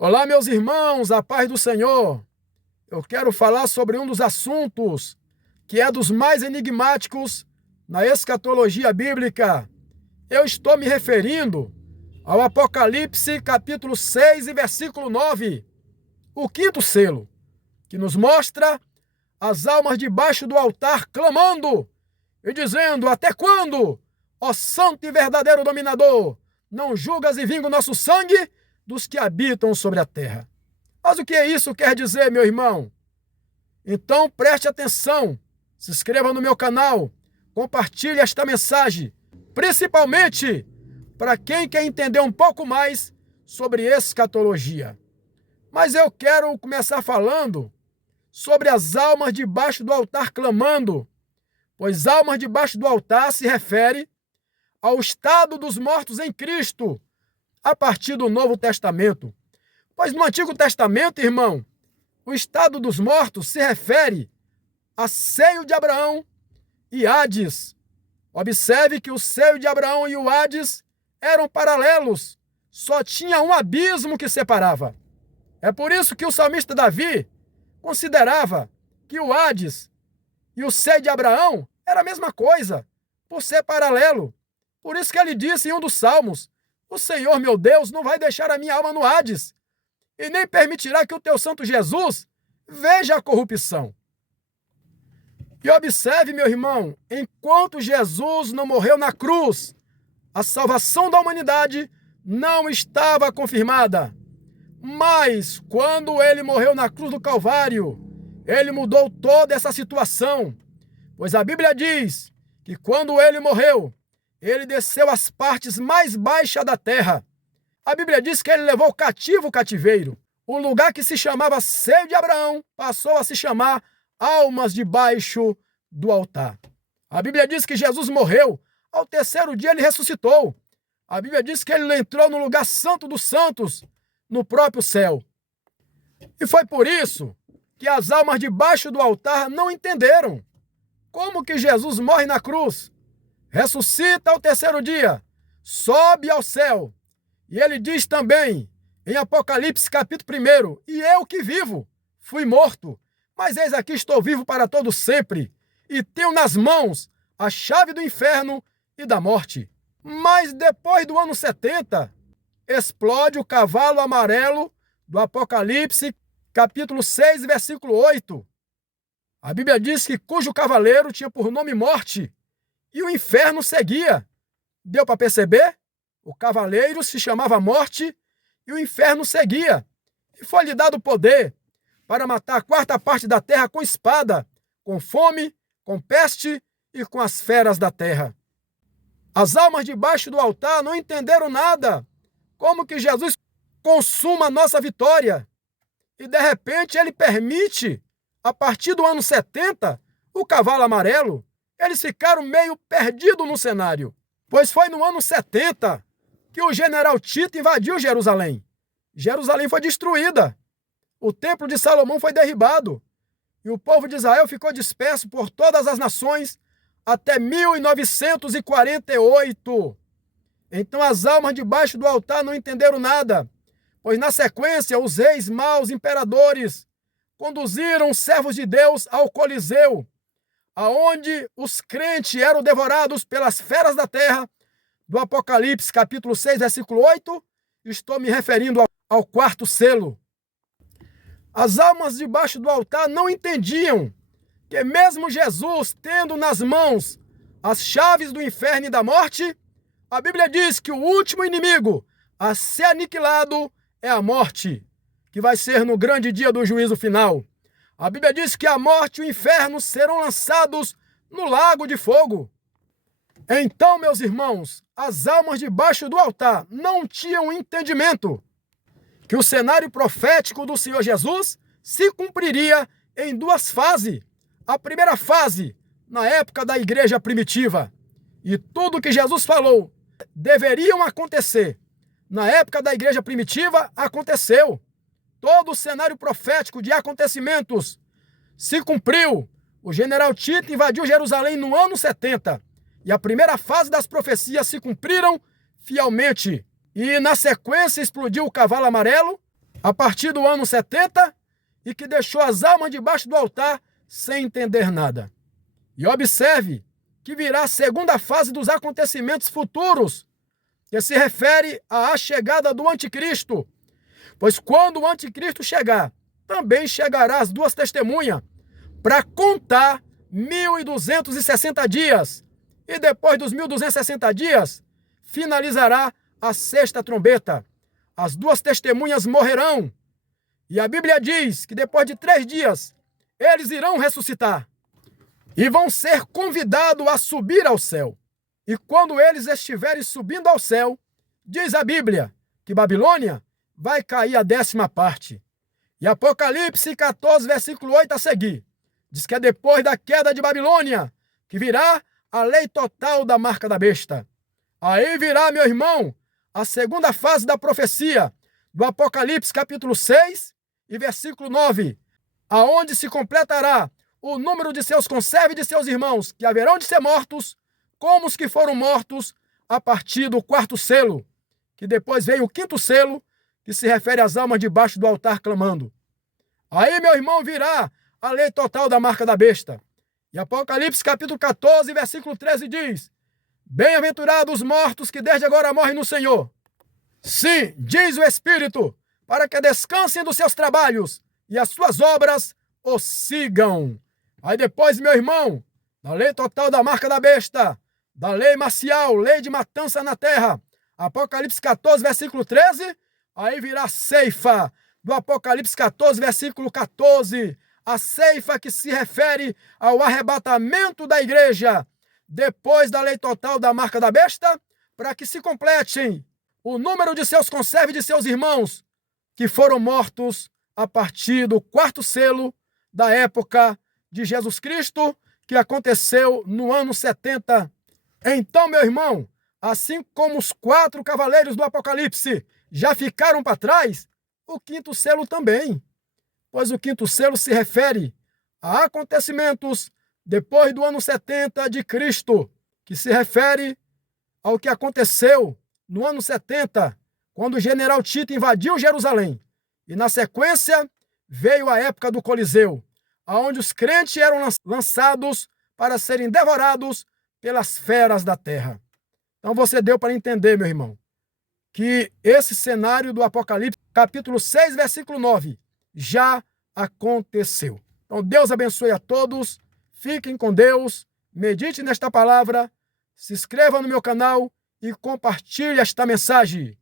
Olá, meus irmãos, a paz do Senhor. Eu quero falar sobre um dos assuntos que é dos mais enigmáticos na escatologia bíblica. Eu estou me referindo ao Apocalipse, capítulo 6 e versículo 9, o quinto selo, que nos mostra as almas debaixo do altar clamando e dizendo: até quando, ó santo e verdadeiro dominador, não julgas e vinga o nosso sangue dos que habitam sobre a terra? Mas o que isso quer dizer, meu irmão? Então preste atenção, se inscreva no meu canal, compartilhe esta mensagem, principalmente para quem quer entender um pouco mais sobre escatologia. Mas eu quero começar falando sobre as almas debaixo do altar clamando, pois almas debaixo do altar se refere ao estado dos mortos em Cristo, a partir do Novo Testamento. Pois no Antigo Testamento, irmão, o estado dos mortos se refere a seio de Abraão e Hades. Observe que o seio de Abraão e o Hades eram paralelos, só tinha um abismo que separava. É por isso que o salmista Davi considerava que o Hades e o seio de Abraão era a mesma coisa, por ser paralelo. Por isso que ele disse em um dos salmos: o Senhor, meu Deus, não vai deixar a minha alma no Hades, e nem permitirá que o teu santo Jesus veja a corrupção. E observe, meu irmão, enquanto Jesus não morreu na cruz, a salvação da humanidade não estava confirmada. Mas, quando ele morreu na cruz do Calvário, ele mudou toda essa situação. Pois a Bíblia diz que quando ele morreu, ele desceu às partes mais baixas da terra. A Bíblia diz que ele levou cativo o cativeiro. O lugar que se chamava seio de Abraão passou a se chamar almas debaixo do altar. A Bíblia diz que Jesus morreu, ao terceiro dia ele ressuscitou. A Bíblia diz que ele entrou no lugar santo dos santos, no próprio céu. E foi por isso que as almas debaixo do altar não entenderam como que Jesus morre na cruz, ressuscita ao terceiro dia, sobe ao céu. E ele diz também, em Apocalipse capítulo 1, e eu que vivo, fui morto, mas eis aqui estou vivo para todo sempre, e tenho nas mãos a chave do inferno e da morte. Mas depois do ano 70, explode o cavalo amarelo do Apocalipse capítulo 6, versículo 8. A Bíblia diz que cujo cavaleiro tinha por nome morte, e o inferno seguia. Deu para perceber? O cavaleiro se chamava Morte e o inferno seguia. E foi-lhe dado poder para matar a quarta parte da terra com espada, com fome, com peste e com as feras da terra. As almas debaixo do altar não entenderam nada. Como que Jesus consuma a nossa vitória? E de repente ele permite, a partir do ano 70, o cavalo amarelo. Eles ficaram meio perdidos no cenário, pois foi no ano 70 que o general Tito invadiu Jerusalém. Jerusalém foi destruída, o templo de Salomão foi derribado, e o povo de Israel ficou disperso por todas as nações até 1948. Então as almas debaixo do altar não entenderam nada, pois na sequência os reis maus imperadores conduziram os servos de Deus ao Coliseu, aonde os crentes eram devorados pelas feras da terra, do Apocalipse capítulo 6, versículo 8, estou me referindo ao quarto selo. As almas debaixo do altar não entendiam que mesmo Jesus tendo nas mãos as chaves do inferno e da morte, a Bíblia diz que o último inimigo a ser aniquilado é a morte, que vai ser no grande dia do juízo final. A Bíblia diz que a morte e o inferno serão lançados no lago de fogo. Então, meus irmãos, as almas debaixo do altar não tinham entendimento que o cenário profético do Senhor Jesus se cumpriria em duas fases. A primeira fase, na época da igreja primitiva, e tudo que Jesus falou deveriam acontecer na época da igreja primitiva, aconteceu. Todo o cenário profético de acontecimentos se cumpriu. O general Tito invadiu Jerusalém no ano 70. E a primeira fase das profecias se cumpriram fielmente. E na sequência explodiu o cavalo amarelo. a partir do ano 70 e que deixou as almas debaixo do altar sem entender nada. E observe que virá a segunda fase dos acontecimentos futuros, que se refere à chegada do anticristo. Pois quando o anticristo chegar, também chegará as duas testemunhas para contar 1.260 dias. E depois dos 1.260 dias, finalizará a sexta trombeta. As duas testemunhas morrerão. E a Bíblia diz que depois de 3 dias, eles irão ressuscitar. E vão ser convidados a subir ao céu. E quando eles estiverem subindo ao céu, diz a Bíblia que Babilônia vai cair a 10ª parte. E Apocalipse 14, versículo 8 a seguir, diz que é depois da queda de Babilônia que virá a lei total da marca da besta. Aí virá, meu irmão, a segunda fase da profecia do Apocalipse capítulo 6 e versículo 9, aonde se completará o número de seus conservos e de seus irmãos, que haverão de ser mortos, como os que foram mortos a partir do 4º selo, que depois veio o 5º selo, que se refere às almas debaixo do altar clamando. Aí, meu irmão, virá a lei total da marca da besta. E Apocalipse capítulo 14, versículo 13 diz: bem-aventurados os mortos que desde agora morrem no Senhor. Sim, diz o Espírito, para que descansem dos seus trabalhos e as suas obras os sigam. Aí depois, meu irmão, da lei total da marca da besta, da lei marcial, lei de matança na terra, Apocalipse 14, versículo 13, aí virá a ceifa, do Apocalipse 14, versículo 14, a ceifa que se refere ao arrebatamento da igreja, depois da lei total da marca da besta, para que se completem o número de seus conservos e de seus irmãos, que foram mortos a partir do 4º selo da época de Jesus Cristo, que aconteceu no ano 70. Então, meu irmão, assim como os 4 cavaleiros do Apocalipse já ficaram para trás, o 5º selo também. Pois o 5º selo se refere a acontecimentos depois do ano 70 de Cristo, que se refere ao que aconteceu no ano 70, quando o general Tito invadiu Jerusalém. E na sequência veio a época do Coliseu, onde os crentes eram lançados para serem devorados pelas feras da terra. Então você deu para entender, meu irmão, que esse cenário do Apocalipse, capítulo 6, versículo 9, já aconteceu. Então Deus abençoe a todos, fiquem com Deus, medite nesta palavra, se inscreva no meu canal e compartilhe esta mensagem.